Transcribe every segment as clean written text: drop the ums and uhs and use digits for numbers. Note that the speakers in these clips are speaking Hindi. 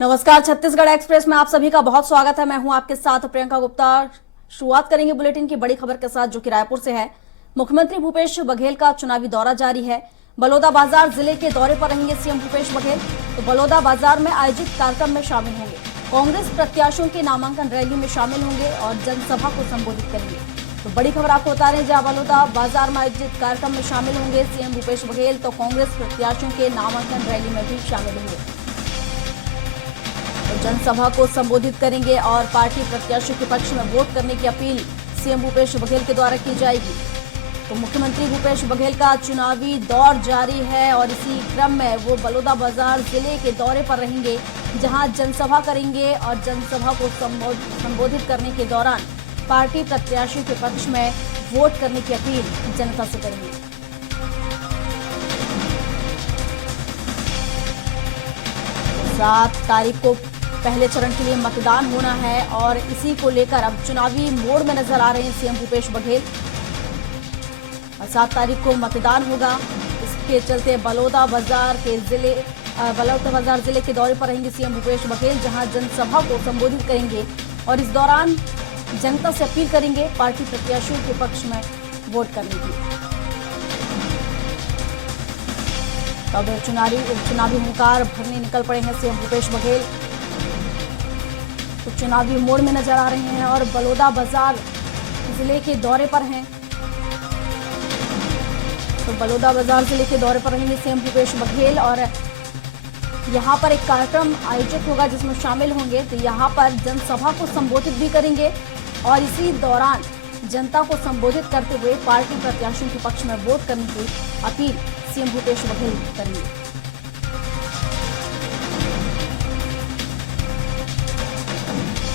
नमस्कार, छत्तीसगढ़ एक्सप्रेस में आप सभी का बहुत स्वागत है। मैं हूं आपके साथ प्रियंका गुप्ता। शुरुआत करेंगे बुलेटिन की बड़ी खबर के साथ, जो कि रायपुर से है। मुख्यमंत्री भूपेश बघेल का चुनावी दौरा जारी है। बलौदाबाजार जिले के दौरे पर रहेंगे सीएम भूपेश बघेल। तो बलौदाबाजार में आयोजित कार्यक्रम में शामिल होंगे। कांग्रेस प्रत्याशियों के नामांकन रैली में शामिल होंगे और जनसभा को संबोधित करेंगे। तो बड़ी खबर आपको बता रहे हैं, जहां बलौदाबाजार में आयोजित कार्यक्रम में शामिल होंगे सीएम भूपेश बघेल, तो कांग्रेस प्रत्याशियों के नामांकन रैली में भी शामिल होंगे। तो जनसभा को संबोधित करेंगे और पार्टी प्रत्याशियों के पक्ष में वोट करने की अपील सीएम भूपेश बघेल के द्वारा की जाएगी। तो मुख्यमंत्री भूपेश बघेल का चुनावी दौर जारी है और इसी क्रम में वो बलौदाबाजार जिले के दौरे पर रहेंगे, जहां जनसभा करेंगे और जनसभा को संबोधित करने के दौरान पार्टी प्रत्याशियों के पक्ष में वोट करने की अपील जनता से करेंगे। 7 तारीख को पहले चरण के लिए मतदान होना है और इसी को लेकर अब चुनावी मोड़ में नजर आ रहे हैं सीएम भूपेश बघेल। 7 तारीख को मतदान होगा, इसके चलते बलौदाबाजार जिले के दौरे पर रहेंगे सीएम भूपेश बघेल, जहां जनसभा को संबोधित करेंगे और इस दौरान जनता से अपील करेंगे पार्टी प्रत्याशियों के पक्ष में वोट करने की। अब चुनावी हुंकार भरने निकल पड़े हैं सीएम भूपेश बघेल। तो चुनावी मोड़ में नजर आ रहे हैं और बलौदाबाजार जिले के दौरे पर हैं। तो बलौदाबाजार जिले के दौरे पर रहेंगे सीएम भूपेश बघेल और यहां पर एक कार्यक्रम आयोजित होगा जिसमें शामिल होंगे। तो यहां पर जनसभा को संबोधित भी करेंगे और इसी दौरान जनता को संबोधित करते हुए पार्टी प्रत्याशियों के पक्ष में वोट करने की अपील सीएम भूपेश बघेल करेंगे।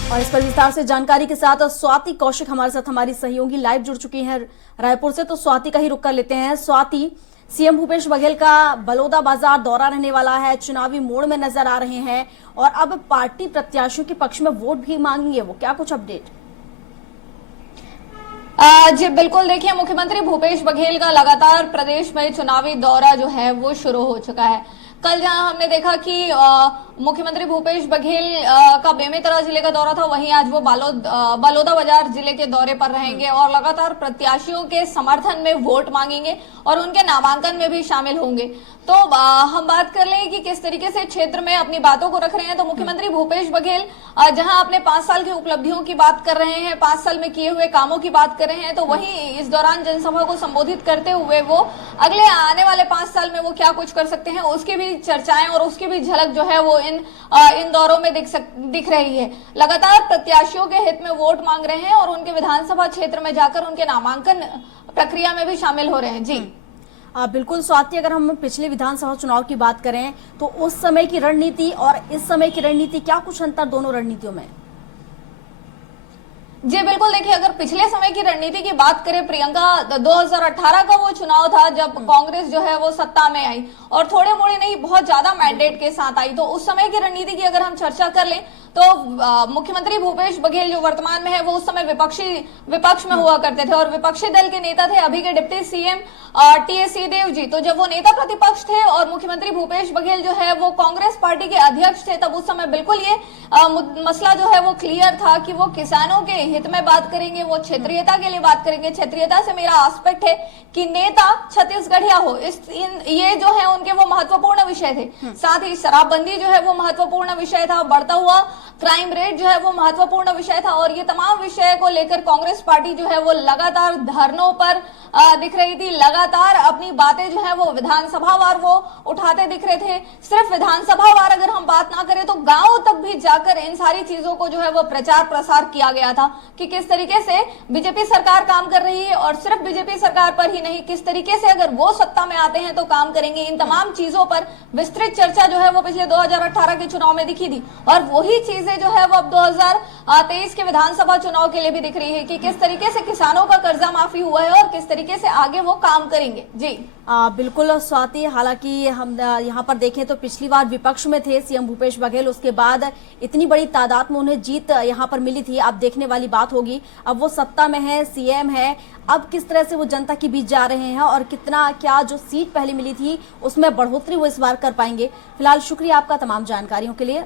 और इस पर विस्तार से जानकारी के साथ स्वाति कौशिक हमारे साथ हमारी सहयोगी लाइव जुड़ चुकी हैं रायपुर से। तो स्वाति का ही रुख कर लेते हैं। स्वाति, सीएम भूपेश बघेल का बलौदाबाजार दौरा रहने वाला है, चुनावी मोड़ में नजर आ रहे हैं और अब पार्टी प्रत्याशियों के पक्ष में वोट भी मांगेंगे, वो क्या कुछ अपडेट? जी बिल्कुल, देखिए मुख्यमंत्री भूपेश बघेल का लगातार प्रदेश में चुनावी दौरा जो है वो शुरू हो चुका है। कल जहां हमने देखा कि मुख्यमंत्री भूपेश बघेल का बेमेतरा जिले का दौरा था, वहीं आज वो बलौदाबाजार जिले के दौरे पर रहेंगे और लगातार प्रत्याशियों के समर्थन में वोट मांगेंगे और उनके नामांकन में भी शामिल होंगे। तो हम बात कर लें कि किस तरीके से क्षेत्र में अपनी बातों को रख रहे हैं। तो मुख्यमंत्री भूपेश बघेल जहां अपने 5 साल की उपलब्धियों की बात कर रहे हैं, 5 साल में किए हुए कामों की बात कर रहे हैं, तो वहीं इस दौरान जनसभा को संबोधित करते हुए वो अगले आने वाले 5 साल में वो क्या कुछ कर सकते हैं उसकी भी चर्चाएं और उसकी भी झलक जो है वो इन दौरों में दिख रही है। लगातार प्रत्याशियों के हित में वोट मांग रहे हैं और उनके विधानसभा क्षेत्र में जाकर उनके नामांकन प्रक्रिया में भी शामिल हो रहे हैं। जी बिल्कुल स्वाति, अगर हम पिछले विधानसभा चुनाव की बात करें तो उस समय की रणनीति और इस समय की रणनीति, क्या कुछ अंतर दोनों रणनीतियों में? जी बिल्कुल, देखिए अगर पिछले समय की रणनीति की बात करें प्रियंका, 2018 का वो चुनाव था जब कांग्रेस जो है वो सत्ता में आई और थोड़े मोड़े नहीं बहुत ज्यादा मैंडेट के साथ आई। तो उस समय की रणनीति की अगर हम चर्चा कर लें तो मुख्यमंत्री भूपेश बघेल जो वर्तमान में है वो उस समय विपक्ष में हुआ करते थे और विपक्षी दल के नेता थे अभी के डिप्टी सीएम टीएस सिंहदेव जी। तो जब वो नेता प्रतिपक्ष थे और मुख्यमंत्री भूपेश बघेल जो है वो कांग्रेस पार्टी के अध्यक्ष थे, तब उस समय बिल्कुल ये मसला जो है वो क्लियर था कि वो किसानों के हित में बात करेंगे, वो क्षेत्रीयता के लिए बात करेंगे। क्षेत्रीयता से मेरा एस्पेक्ट है कि नेता छत्तीसगढ़िया हो, ये जो है उनके वो महत्वपूर्ण विषय थे। साथ ही शराबबंदी जो है वो महत्वपूर्ण विषय था, बढ़ता हुआ क्राइम रेट जो है वो महत्वपूर्ण विषय था और ये तमाम विषय को लेकर कांग्रेस पार्टी जो है वो लगातार धरनों पर दिख रही थी। लगातार अपनी बातें जो है वो विधानसभावार वो उठाते दिख रहे थे। सिर्फ विधानसभावार अगर हम बात ना करें तो गांव तक भी जाकर इन सारी चीजों को जो है वो प्रचार प्रसार किया गया था कि किस तरीके से बीजेपी सरकार काम कर रही है और सिर्फ बीजेपी सरकार पर ही नहीं, किस तरीके से अगर वो सत्ता में आते हैं तो काम करेंगे। इन तमाम चीजों पर विस्तृत चर्चा जो है वो पिछले 2018 के चुनाव में दिखी थी और वही चीजें जो है वो अब 2023 के विधानसभा चुनाव के लिए भी दिख रही है कि किस तरीके से किसानों का कर्जा माफी हुआ है और किस तरीके से आगे वो काम करेंगे। जी बिल्कुल स्वाति, हालांकि हम यहाँ पर देखें तो पिछली बार विपक्ष में थे सीएम भूपेश बघेल, उसके बाद इतनी बड़ी तादाद में उन्हें जीत यहाँ पर मिली थी। अब देखने वाली बात होगी, अब वो सत्ता में है, सीएम है, अब किस तरह से वो जनता के बीच जा रहे हैं और कितना क्या जो सीट पहले मिली थी उसमें बढ़ोतरी वो इस बार कर पाएंगे। फिलहाल शुक्रिया आपका तमाम जानकारियों के लिए।